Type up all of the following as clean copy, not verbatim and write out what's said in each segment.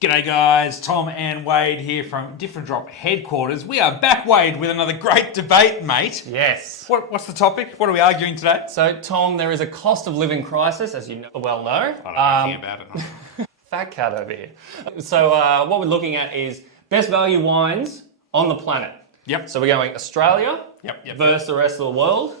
G'day guys, Tom and Wade here from Different Drop headquarters. We are back, Wade, with another great debate, mate. Yes. What's the topic? What are we arguing today? So, Tom, there is a cost of living crisis, as you well know. I don't know anything about it. Fat cat over here. So, what we're looking at is best value wines on the planet. Yep. So we're going Australia versus the rest of the world.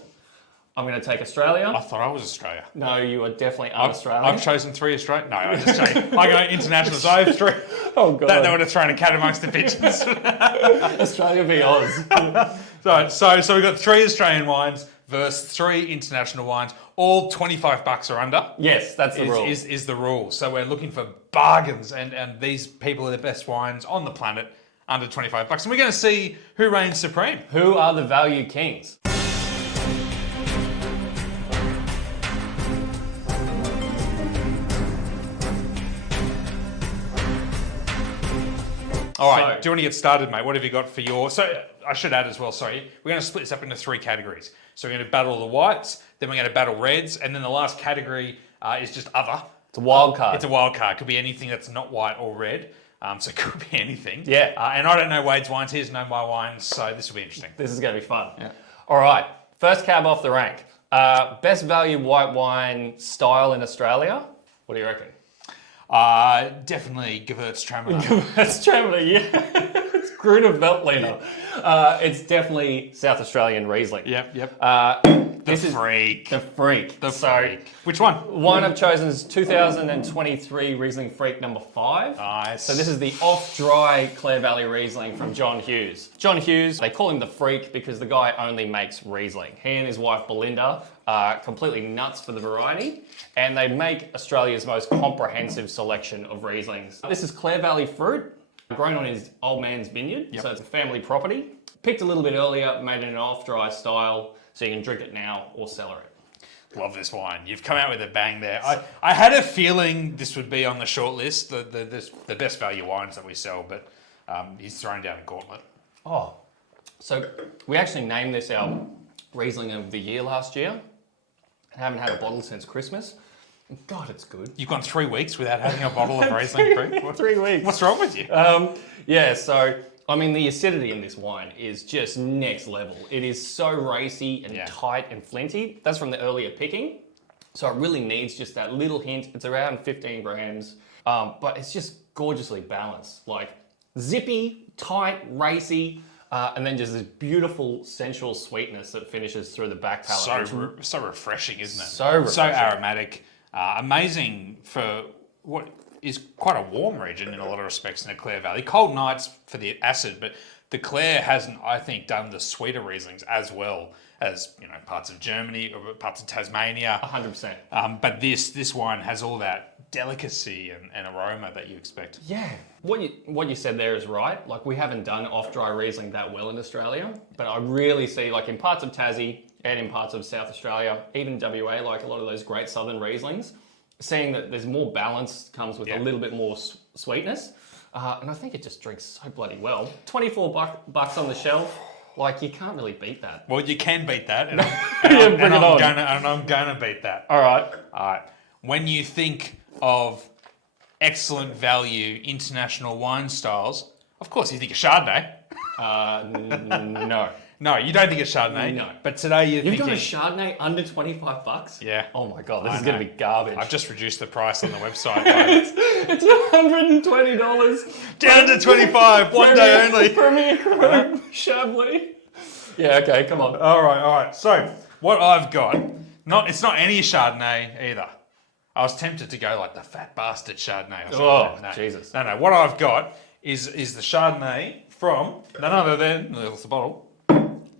I'm going to take Australia. I thought I was Australia. No, you are definitely un-Australian. I've chosen 3 Australian. No, I'm just joking. I go international, so I have 3. Oh, God. That would have thrown a cat amongst the pigeons. Australia v Oz. So we've got 3 Australian wines versus 3 international wines, all $25 or under. Yes, that's the rule. Is the rule. So we're looking for bargains, and these people are the best wines on the planet under $25. And we're going to see who reigns supreme. Who are the value kings? All right, do you want to get started, mate? What have you got for your... So I should add as well, sorry, we're going to split this up into 3 categories. So we're going to battle the whites, then we're going to battle reds, and then the last category is just other. It's a wild card. It's a wild card. Could be anything that's not white or red. So it could be anything. Yeah. And I don't know Wade's wines. He doesn't know my wines, so this will be interesting. This is going to be fun. Yeah. All right, first cab off the rank. Best value white wine style in Australia. What do you reckon? Definitely Gewürztraminer. Gewürztraminer, yeah. It's Gruner Veltliner. It's definitely South Australian Riesling. Yep. The Freak. The Freak. The Freak. Which one? One I've chosen is 2023 Riesling Freak number 5. Nice. So this is the off-dry Clare Valley Riesling from John Hughes. John Hughes, they call him the Freak because the guy only makes Riesling. He and his wife Belinda are completely nuts for the variety, and they make Australia's most comprehensive selection of Rieslings. This is Clare Valley fruit, grown on his old man's vineyard, so it's a family property. Picked a little bit earlier, made it in an off-dry style, so you can drink it now or cellar it. Love this wine. You've come out with a bang there. I had a feeling this would be on the short list, the best value wines that we sell, but he's thrown down a gauntlet. Oh, so we actually named this our Riesling of the year last year. I haven't had a bottle since Christmas. God, it's good. You've gone 3 weeks without having a bottle of Riesling fruit? 3 weeks. What's wrong with you? Yeah, so, I mean, the acidity in this wine is just next level. It is so racy and tight and flinty. That's from the earlier picking. So it really needs just that little hint. It's around 15 grams, but it's just gorgeously balanced. Like, zippy, tight, racy, and then just this beautiful sensual sweetness that finishes through the back palate. So refreshing, isn't it? So refreshing. So aromatic. Amazing for what is quite a warm region in a lot of respects in the Clare Valley. Cold nights for the acid, but the Clare hasn't, I think, done the sweeter Rieslings as well as, parts of Germany or parts of Tasmania. 100%. But this wine has all that delicacy and aroma that you expect. Yeah. What you said there is right. Like, we haven't done off-dry Riesling that well in Australia, but I really see, like, in parts of Tassie and in parts of South Australia, even WA, like a lot of those great southern Rieslings, seeing that there's more balance comes with a little bit more sweetness. And I think it just drinks so bloody well. 24 bucks on the shelf. Like, you can't really beat that. Well, you can beat that, and I'm gonna beat that. All right. When you think of excellent value international wine styles, of course you think of Chardonnay. No. No, you don't think of Chardonnay. No. But today you're You've thinking... You've got a Chardonnay under 25 bucks? Yeah. Oh my God, this is going to be garbage. I've just reduced the price on the website. It's $120. Down to 25, one day only. Premier Chablis. Yeah, okay, come on. All right. So, what I've got, it's not any Chardonnay either. I was tempted to go like the fat bastard Chardonnay or something. Oh, No. Jesus. No. What I've got is the Chardonnay from none other than, there's the bottle,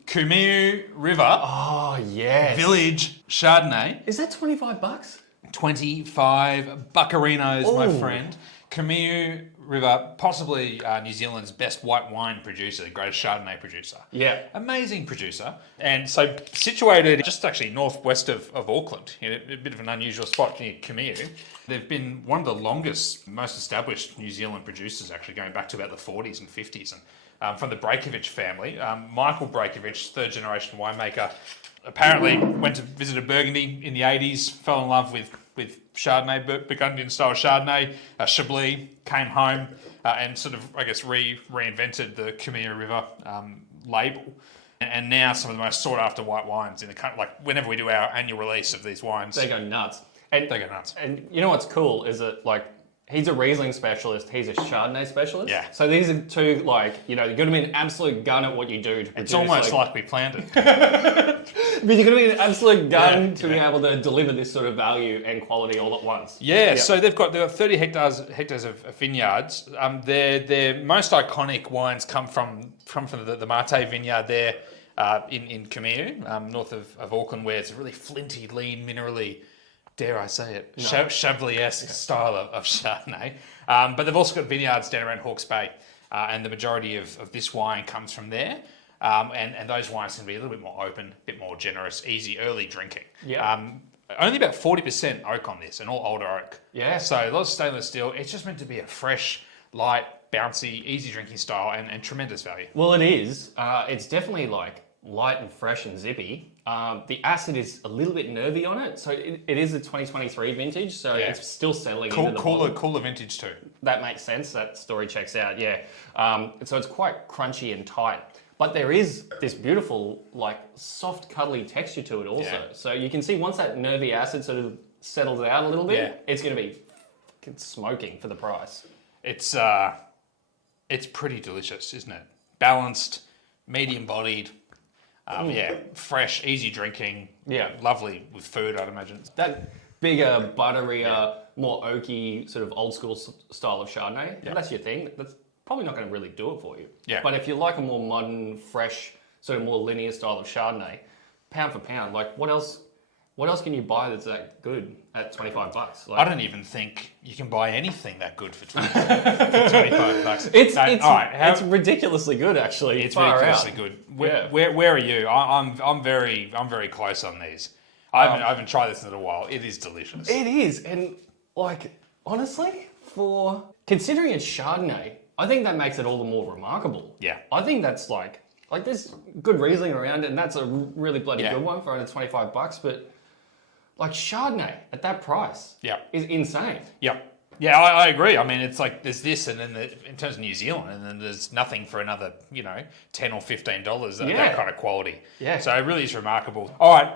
Kumiu River Oh, yes. Village Chardonnay. Is that 25 bucks? 25 buccarinos, my Ooh. friend. Kumiu River, possibly New Zealand's best white wine producer, the greatest Chardonnay producer. Yeah. Amazing producer. And so situated just actually northwest of Auckland, a bit of an unusual spot near Kumiu. They've been one of the longest, most established New Zealand producers, actually going back to about the 40s and 50s. And from the Breakovich family, Michael Breakovich, third generation winemaker, apparently went to visit Burgundy in the 80s, fell in love with with Chardonnay, Burgundian style Chardonnay. Chablis came home and sort of, I guess, reinvented the Cumia River label. And now some of the most sought after white wines in the country. Like whenever we do our annual release of these wines, They go nuts. they go nuts. And you know what's cool is that like he's a Riesling specialist, he's a Chardonnay specialist. Yeah. So these are two like, you know, you're going to be an absolute gun at what you do to produce. It's almost like we planned it. But you're going to be an absolute gun Yeah, to be able to deliver this sort of value and quality all at once. Yeah, so they've got 30 hectares of vineyards. Their most iconic wines come from the Mate vineyard there in Cumia, north of Auckland, where it's a really flinty, lean, minerally, dare I say it, Chablis-esque style of Chardonnay. But they've also got vineyards down around Hawke's Bay, and the majority of this wine comes from there. And those wines can be a little bit more open, a bit more generous, easy, early drinking. Yeah. Only about 40% oak on this, and all older oak. Yeah. So a lot of stainless steel. It's just meant to be a fresh, light, bouncy, easy drinking style, and tremendous value. Well, it is. It's definitely like light and fresh and zippy. The acid is a little bit nervy on it, so it is a 2023 vintage, so it's still settling into the bottle. Cooler vintage too. That makes sense. That story checks out. Yeah. So it's quite crunchy and tight, but there is this beautiful, like soft, cuddly texture to it also. Yeah. So you can see once that nervy acid sort of settles out a little bit, it's going to be fucking smoking for the price. It's pretty delicious, isn't it? Balanced, medium bodied. Fresh, easy drinking. Yeah. Lovely with food, I'd imagine. That bigger, butterier, more oaky, sort of old school style of Chardonnay, if that's your thing, that's probably not going to really do it for you. Yeah. But if you like a more modern, fresh, sort of more linear style of Chardonnay, pound for pound, like what else can you buy that's that good at $25? Like, I don't even think you can buy anything that good for $25. It's ridiculously good, actually. It's far ridiculously out. good. Where are you? I'm very close on these. I haven't tried this in a little while. It is delicious. It is, and like honestly, for considering it's Chardonnay, I think that makes it all the more remarkable. Yeah. I think that's like there's good Riesling around it, and that's a really bloody good one for under $25. But like Chardonnay at that price, is insane. Yep. Yeah, I agree. I mean, it's like there's this, and then in terms of New Zealand, and then there's nothing for another, $10 or $15 that kind of quality. Yeah. So it really is remarkable. All right.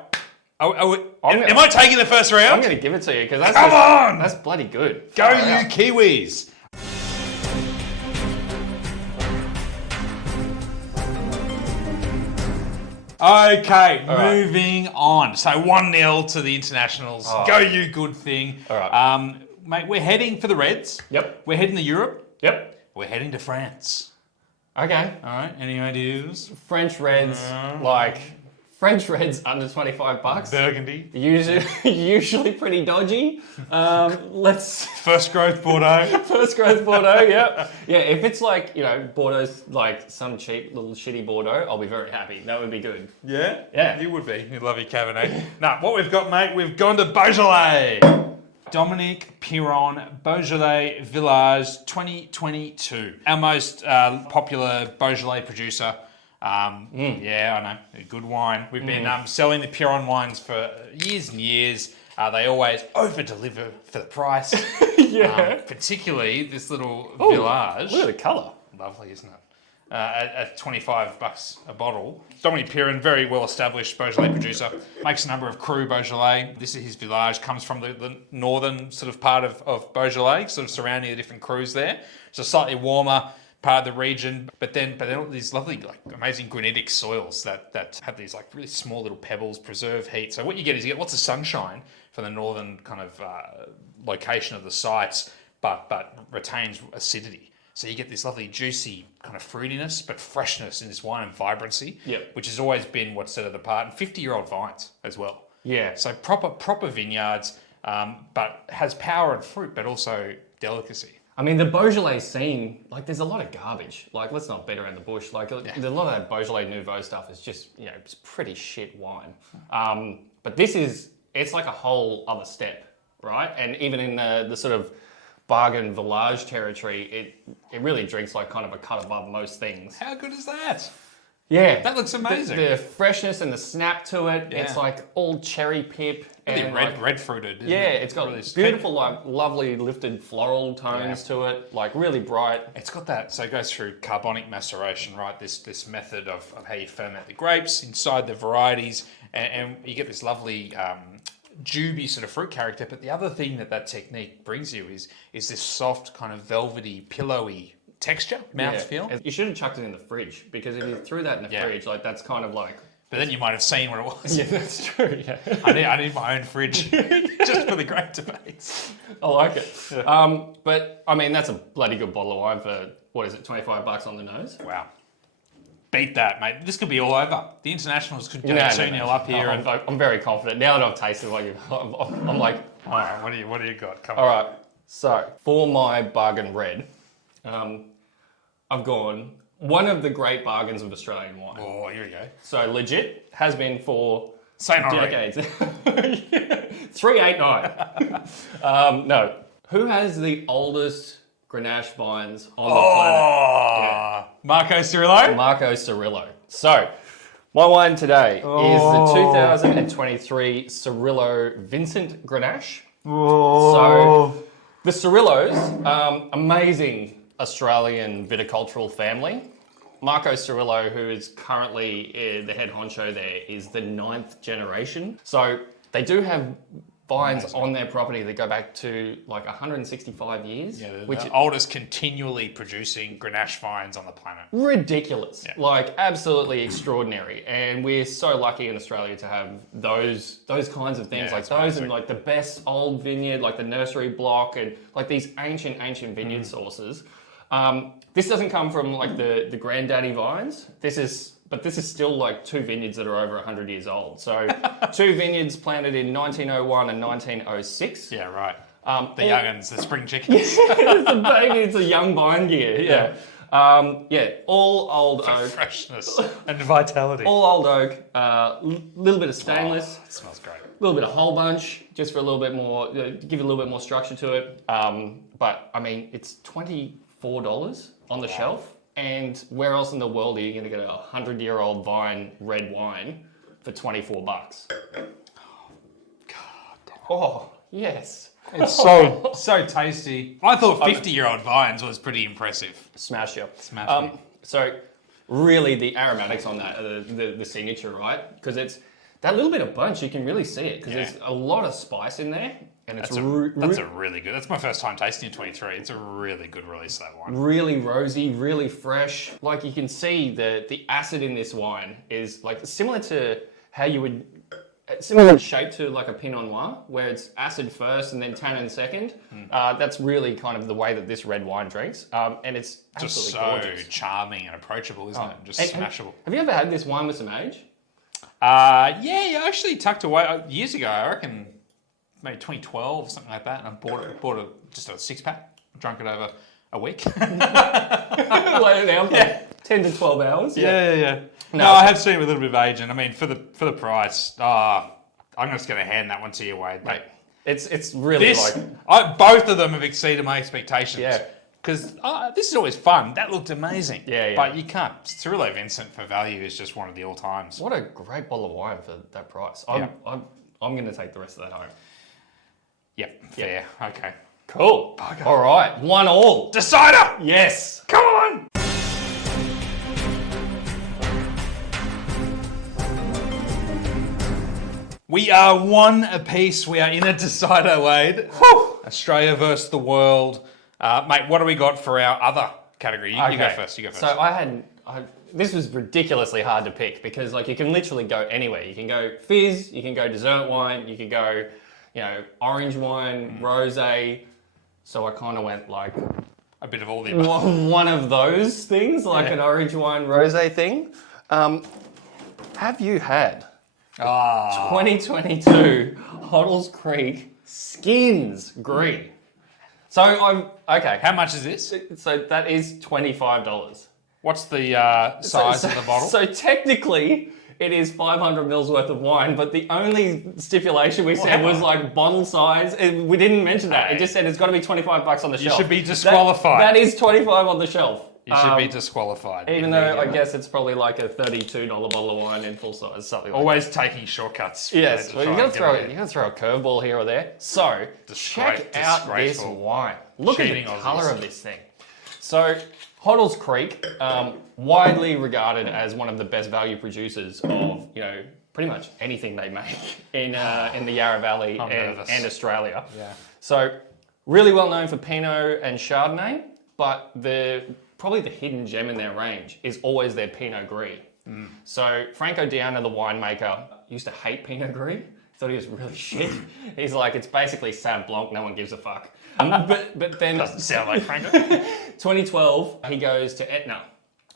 Am I taking the first round? I'm going to give it to you because that's bloody good. Go you Kiwis. Okay, moving on. So 1-0 to the internationals. Go you, good thing. All right. Mate, we're heading for the Reds. Yep. We're heading to Europe. Yep. We're heading to France. Okay. All right, any ideas? French Reds, French Reds under $25. Burgundy. Usually pretty dodgy. Let's First growth Bordeaux. First growth Bordeaux, yep. Yeah, if it's like, Bordeaux's like some cheap little shitty Bordeaux, I'll be very happy. That would be good. Yeah? Yeah. You would be. You love your Cabernet. Now, what we've got, mate, we've gone to Beaujolais. Dominique Piron, Beaujolais Village 2022. Our most popular Beaujolais producer. Yeah, I know. A good wine. We've been selling the Piron wines for years and years. They always over-deliver for the price. Yeah. Particularly this little Village. Look at the colour. Lovely, isn't it? At $25 a bottle. Dominique Piron, very well-established Beaujolais producer, makes a number of Cru Beaujolais. This is his Village, comes from the northern sort of part of Beaujolais, sort of surrounding the different crus there. It's a slightly warmer part of the region, but then all these lovely, like amazing granitic soils that have these like really small little pebbles, preserve heat. So what you get is you get lots of sunshine from the northern kind of location of the sites, but retains acidity. So you get this lovely juicy kind of fruitiness, but freshness in this wine and vibrancy, which has always been what set it apart. And 50-year-old vines as well. Yeah. So proper vineyards, but has power and fruit, but also delicacy. I mean, the Beaujolais scene, like, there's a lot of garbage. Like, let's not beat around the bush. Like, there's a lot of that Beaujolais Nouveau stuff is just, it's pretty shit wine. But it's like a whole other step, right? And even in the sort of bargain village territory, it really drinks like kind of a cut above most things. How good is that? Yeah. That looks amazing. The freshness and the snap to it. Yeah. It's like all cherry pip. Really And red fruited. isn't yeah, it? it's got Really beautiful, like lovely lifted floral tones to it, like really bright. It's got that, so it goes through carbonic maceration, right? This method of how you ferment the grapes inside the varieties, and you get this lovely juby sort of fruit character. But the other thing that technique brings you is this soft kind of velvety, pillowy texture, mouthfeel. Yeah. You should have chucked it in the fridge, because if you threw that in the fridge, like that's kind of like... But then you might have seen what it was. Yeah, that's true, yeah. I need my own fridge just for the grape debates. I like it. Yeah. But, I mean, that's a bloody good bottle of wine for, what is it, $25 on the nose? Wow. Beat that, mate. This could be all over. The internationals could go 2-0 up here. I'm very confident. Now that I've tasted what I'm like... All right, what do you got? Come All on. right, so for my bargain red, I've gone one of the great bargains of Australian wine. Oh, here we go. So legit, has been for Saint Henri. decades. 389. No. Who has the oldest Grenache vines on the planet? Marco Cirillo? Marco Cirillo. So, my wine today is the 2023 Cirillo Vincent Grenache. So, the Cirillos, amazing Australian viticultural family. Marco Cirillo, who is currently the head honcho there, is the 9th generation. So they do have vines on their property that go back to like 165 years. Yeah, which the oldest continually producing Grenache vines on the planet. ridiculous. Yeah. Like absolutely extraordinary. And we're so lucky in Australia to have those kinds of things, Yeah, like it's those amazing. and like the best old vineyard, like the nursery block, and like these ancient vineyard sources. This doesn't come from like the granddaddy vines. This is still like 2 vineyards that are over 100 years old. So 2 vineyards planted in 1901 and 1906. Yeah, right. The young'uns, the spring chickens. It's a baby, it's a young vine gear. Yeah. All old oak. Freshness and vitality. All old oak, little bit of stainless, It smells great. a little bit of whole bunch, just for a little bit more, give it a little bit more structure to it. But I mean, it's $24 on the shelf. And where else in the world are you going to get a 100-year-old vine red wine for $24? God damn. Oh, yes. It's so tasty. I thought 50-year-old vines was pretty impressive. Smash you. Smash me. So really the aromatics on that are the signature, right? Because it's that little bit of bunch, you can really see it because there's a lot of spice in there. And it's That's a really good. That's my first time tasting in 23. It's a really good release, that wine. really rosy, really fresh. Like you can see the acid in this wine is like similar to how you would, similar shape to like a Pinot Noir, where it's acid first and then tannin second. That's really kind of the way that this red wine drinks. And it's Just absolutely so gorgeous. charming and approachable, isn't it? Just And- smashable. Have you ever had this wine with some age? Yeah, I actually tucked away years ago. I reckon maybe 2012, something like that. And I bought just a 6-pack. Drunk it over a week. Lay it down for 10 to 12 hours. Yeah. No, I have seen it with a little bit of age, and I mean for the price, I'm just going to hand that one to you, Wade. Mate, it's really Both of them have exceeded my expectations. Yeah. Because this is always fun. That looked amazing. Yeah. But you can't. Cirillo Vincent for value is just one of the all times. What a great bottle of wine for that price. I'm going to take the rest of that home. Yep. Fair. Okay. Cool. Okay. All right. 1-1. Decider. Yes. Come on. We are 1 apiece. We are in a decider, Wade. Whew. Australia versus the world. Mate, what do we got for our other category? You go first. So this was ridiculously hard to pick because like you can literally go anywhere. You can go fizz, you can go dessert wine, you can go, orange wine, rosé. So I kind of went like a bit of all the above. one of those things, like an orange wine rosé thing. Have you had 2022 Hoddles Creek Skins Green? So okay. How much is this? So that is $25. What's the size of the bottle? So technically, it is 500 mils worth of wine, but the only stipulation we said was like bottle size. We didn't mention that. It just said it's got to be $25 on the shelf. You should be disqualified. That is $25 on the shelf. You should be disqualified. Even though I guess it's probably like a $32 bottle of wine in full size, something like Always taking shortcuts. Yes, well, you got to throw it. you got to throw a curveball here or there. So check out this Disgraceful. wine. Look at the Cheating color Aussies. of this thing. So Hoddles Creek, widely regarded as one of the best value producers of pretty much anything they make in the Yarra Valley and Australia. Yeah. So really well known for Pinot and Chardonnay, but probably the hidden gem in their range is always their Pinot Gris. So Franco Diana, the winemaker, used to hate Pinot Gris. Thought he was really shit. He's like, it's basically Sauv Blanc, no one gives a fuck. But then... Doesn't sound like Franco. 2012, he goes to Etna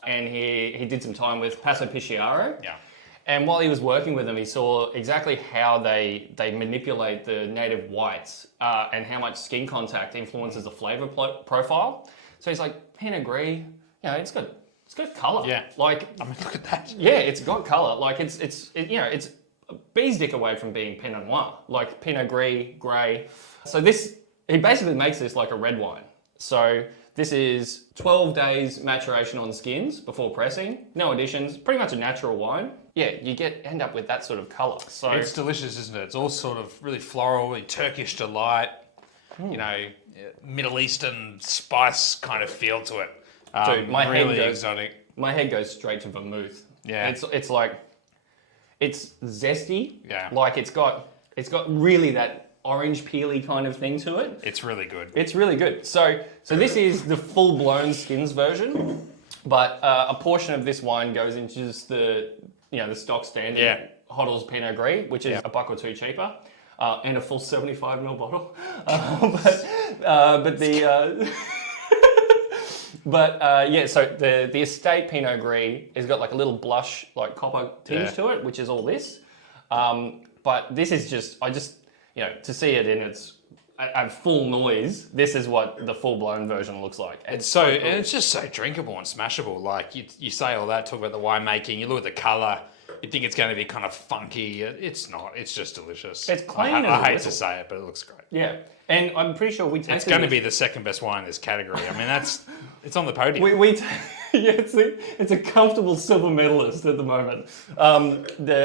and he did some time with Passo Picciaro. Yeah. And while he was working with them, he saw exactly how they manipulate the native whites and how much skin contact influences the flavor profile. So he's like, Pinot Gris, it's got color. Yeah. Like, I mean, look at that. yeah, it's got color. Like it's a bee's dick away from being Pinot Noir, like Pinot Gris, grey. So he basically makes this like a red wine. So this is 12 days maturation on skins before pressing, no additions, pretty much a natural wine. Yeah, you end up with that sort of color. So It's delicious, isn't it? It's all sort of really floral, really Turkish delight, Middle Eastern spice kind of feel to it. Dude, my really head goes exotic. My head goes straight to vermouth. Yeah. It's like it's zesty. Yeah. Like it's got really that orange peely kind of thing to it. It's really good. It's really good. So this is the full blown skins version, but a portion of this wine goes into just the stock standard Hoddles Pinot Gris, which is a buck or two cheaper. And a full 75ml bottle. So the estate Pinot Gris has got like a little blush, like copper tinge to it, which is all this. But this is to see it in its at full noise, this is what the full-blown version looks like. And it's just so drinkable and smashable. Like you say all that, talk about the winemaking, you look at the colour, you think it's going to be kind of funky. It's not. It's just delicious. It's clean. I hate to say it, but it looks great. Yeah, and I'm pretty sure we tasted It's going to be the second best wine in this category. I mean, it's on the podium. It's a comfortable silver medalist at the moment.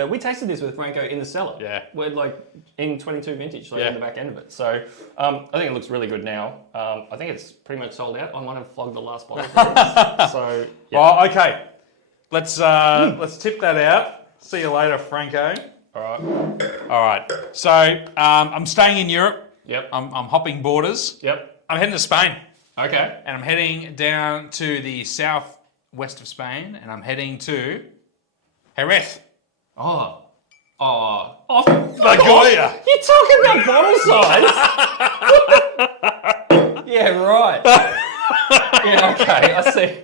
We tasted this with Franco in the cellar. Yeah. We're like in 22 vintage, like in the back end of it. So I think it looks really good now. I think it's pretty much sold out. I might have flogged the last bottle. So yeah. Well, okay. Let's tip that out. See you later, Franco. All right. So I'm staying in Europe. Yep. I'm hopping borders. Yep. I'm heading to Spain. Okay. And I'm heading down to the southwest of Spain, and I'm heading to Jerez. Lagoya. You're talking about bottle size? Yeah, right. Yeah, okay, I see.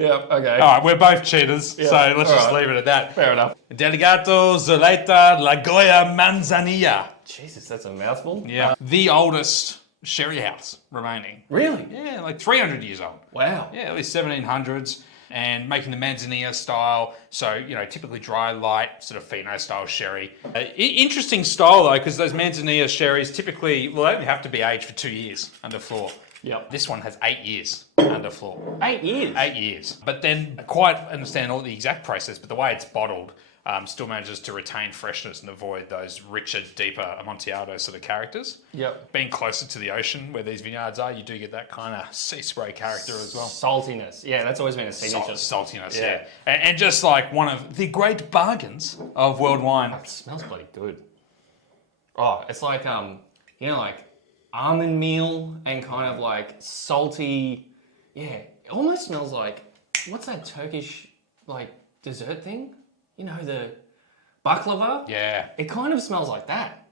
Yeah, okay. All right, we're both cheaters, so let's just leave it at that. Fair enough. Delegato Zoleta Lagoya Manzanilla. Jesus, that's a mouthful. Yeah. The oldest sherry house remaining. Really? Yeah, like 300 years old. Wow. Yeah, at least 1700s, and making the Manzanilla style. So, typically dry, light, sort of Fino style sherry. Interesting style though, because those Manzanilla sherries typically, they only have to be aged for 2 years under floor. Yep. This one has 8 years under floor. 8 years? 8 years. But then I quite understand all the exact process, but the way it's bottled still manages to retain freshness and avoid those richer, deeper Amontillado sort of characters. Yep. Being closer to the ocean where these vineyards are, you do get that kind of sea spray character as well. Saltiness. Yeah, that's always been a signature. Saltiness, yeah. And just like one of the great bargains of world wine. It smells bloody good. Oh, it's like, like almond meal and kind of like salty. Yeah, it almost smells like, what's that Turkish like dessert thing? The baklava? Yeah. It kind of smells like that.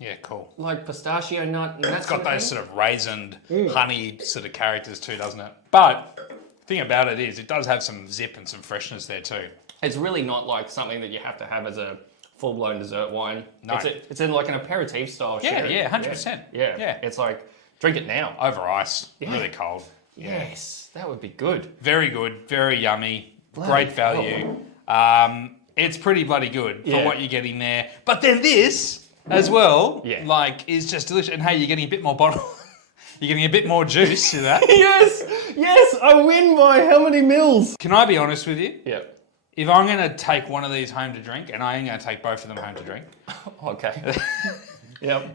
Yeah, cool. Like pistachio nut. And It's got those sort of raisined, honeyed sort of characters too, doesn't it? But the thing about it is, it does have some zip and some freshness there too. It's really not like something that you have to have as a full-blown dessert wine. No. It's in like an aperitif style sherry. Yeah, 100%. Yeah. It's like, drink it now. Over ice, really cold. Yes, that would be good. Very good, very yummy, great value. It's pretty bloody good for what you're getting there. But then this as well, is just delicious. And hey, you're getting a bit more bottle. You're getting a bit more juice to that. Yes, I win by how many mils? Can I be honest with you? Yep. If I'm going to take one of these home to drink, and I am going to take both of them home to drink, Okay. Yep.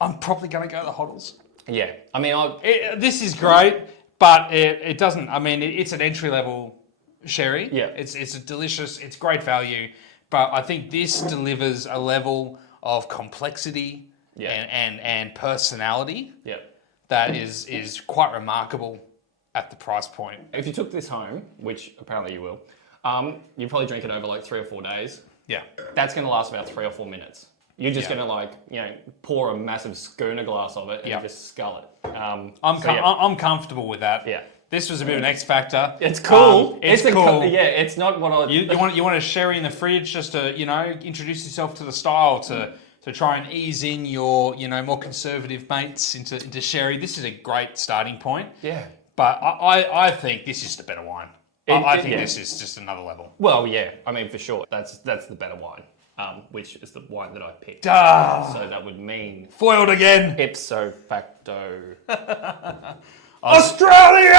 I'm probably going to go the Hoddles. Yeah. I mean, This is great, but it doesn't. I mean, it's an entry level sherry. Yeah. It's a delicious. It's great value, but I think this delivers a level of complexity and personality that is quite remarkable at the price point. if you took this home, which apparently you will, you'd probably drink it over like 3 or 4 days. Yeah. That's going to last about 3 or 4 minutes. You're just going to pour a massive schooner glass of it and just scull it. I'm comfortable with that. Yeah. This was a bit of an X factor. It's cool. It's cool. It's not what I... You want a sherry in the fridge just to introduce yourself to the style to try and ease in your more conservative mates into sherry. This is a great starting point. Yeah. But I think this is the better wine. I think this is just another level. Well, yeah. I mean, for sure. That's the better wine, which is the wine that I picked. Ah, So that would mean foiled again. ipso facto. Australia!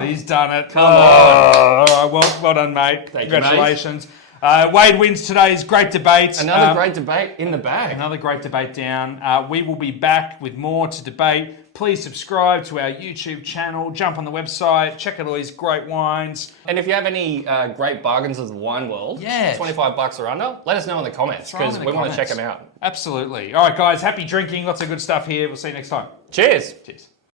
He's done it. Come on. Well done, mate. Thank you, mate. Congratulations. Wade wins today's great debate. Another great debate in the bag. Another great debate down. We will be back with more to debate. Please subscribe to our YouTube channel. Jump on the website. Check out all these great wines. And if you have any great bargains of the wine world, $25 or under, let us know in the comments because we want to check them out. Absolutely. All right, guys. Happy drinking. Lots of good stuff here. We'll see you next time. Cheers. Cheers.